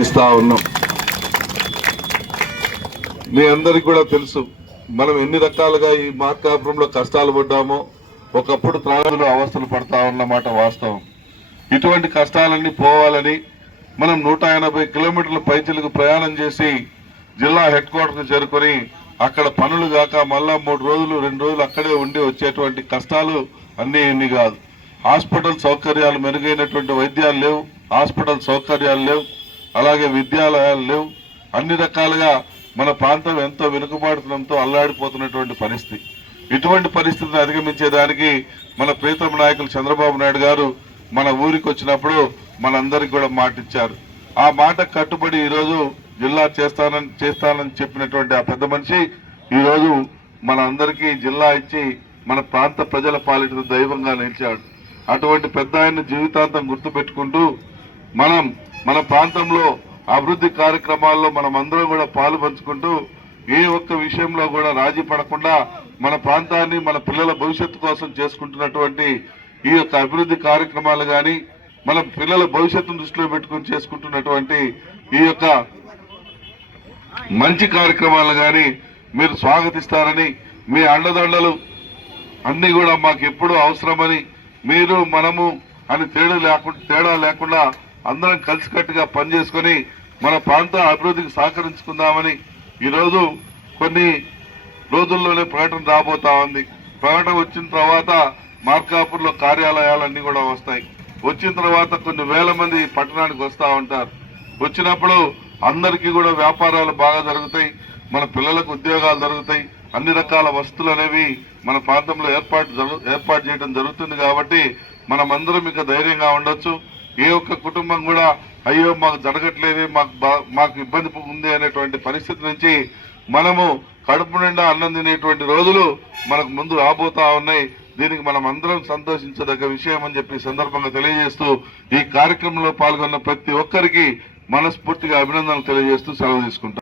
స్వాగతిస్తా ఉన్నాం. మీ అందరికి కూడా తెలుసు మనం ఎన్ని రకాలుగా ఈ మార్కాపురంలో కష్టాలు పడ్డామో, ఒకప్పుడు త్రాగులో అవస్థలు పడతా ఉన్నమాట వాస్తవం. ఇటువంటి కష్టాలన్నీ పోవాలని మనం 180 కిలోమీటర్ల పైచిలకు ప్రయాణం చేసి జిల్లా హెడ్ క్వార్టర్కి చేరుకొని అక్కడ పనులు కాక మళ్ళా 3 రోజులు 2 రోజులు అక్కడే ఉండి వచ్చేటువంటి కష్టాలు అన్నీ ఇన్ని కాదు. హాస్పిటల్ సౌకర్యాలు మెరుగైనటువంటి వైద్యాలు లేవు, హాస్పిటల్ సౌకర్యాలు లేవు, అలాగే విద్యాలయాలు లేవు. అన్ని రకాలుగా మన ప్రాంతం ఎంతో వెనుకబాటుతనంతో అల్లాడిపోతున్నటువంటి పరిస్థితి. ఇటువంటి పరిస్థితిని అధిగమించేదానికి మన ప్రీతమ నాయకులు చంద్రబాబు నాయుడు గారు మన ఊరికి వచ్చినప్పుడు మనందరికి కూడా మాట ఇచ్చారు. ఆ మాట కట్టుబడి ఈరోజు జిల్లా చేస్తానని చెప్పినటువంటి ఆ పెద్ద మనిషి ఈరోజు మన అందరికీ జిల్లా ఇచ్చి మన ప్రాంత ప్రజల పాలిట దైవంగా నిలిచాడు. అటువంటి పెద్ద ఆయన జీవితాంతం గుర్తుపెట్టుకుంటూ మనం మన ప్రాంతంలో అభివృద్ధి కార్యక్రమాల్లో మనం అందరం కూడా పాలు పంచుకుంటూ ఏ ఒక్క విషయంలో కూడా రాజీ పడకుండా మన ప్రాంతాన్ని మన పిల్లల భవిష్యత్తు కోసం చేసుకుంటున్నటువంటి ఈ యొక్క అభివృద్ధి కార్యక్రమాలు కానీ, మన పిల్లల భవిష్యత్తును దృష్టిలో పెట్టుకుని చేసుకుంటున్నటువంటి ఈ యొక్క మంచి కార్యక్రమాలు కానీ మీరు స్వాగతిస్తారని, మీ అండదండలు అన్ని కూడా మాకు ఎప్పుడూ అవసరమని, మీరు మనము అని తేడా లేకుండా అందరం కలిసికట్టుగా పనిచేసుకొని మన ప్రాంత అభివృద్ధికి సహకరించుకుందామని ఈరోజు కొన్ని రోజుల్లోనే ప్రకటన రాబోతా ఉంది. ప్రకటన వచ్చిన తర్వాత మార్కాపూర్లో కార్యాలయాలన్నీ కూడా వస్తాయి. వచ్చిన తర్వాత కొన్ని వేల మంది పట్టణానికి వస్తూ ఉంటారు. వచ్చినప్పుడు అందరికీ కూడా వ్యాపారాలు బాగా జరుగుతాయి, మన పిల్లలకు ఉద్యోగాలు జరుగుతాయి, అన్ని రకాల వస్తువులు అనేవి మన ప్రాంతంలో ఏర్పాటు చేయడం జరుగుతుంది. కాబట్టి మనమందరం ఇక ధైర్యంగా ఉండొచ్చు. ఏ ఒక్క కుటుంబం కూడా అయ్యో మాకు జరగట్లేదే, మాకు ఇబ్బంది ఉంది అనేటువంటి పరిస్థితి నుంచి మనము కడుపు నిండా అన్నం తినేటువంటి రోజులు మనకు ముందు రాబోతా ఉన్నాయి. దీనికి మనం అందరం సంతోషించదగ్గ విషయం అని చెప్పి సందర్భంగా తెలియజేస్తూ ఈ కార్యక్రమంలో పాల్గొన్న ప్రతి ఒక్కరికి మనస్ఫూర్తిగా అభినందనలు తెలియజేస్తూ సెలవు తీసుకుంటాం.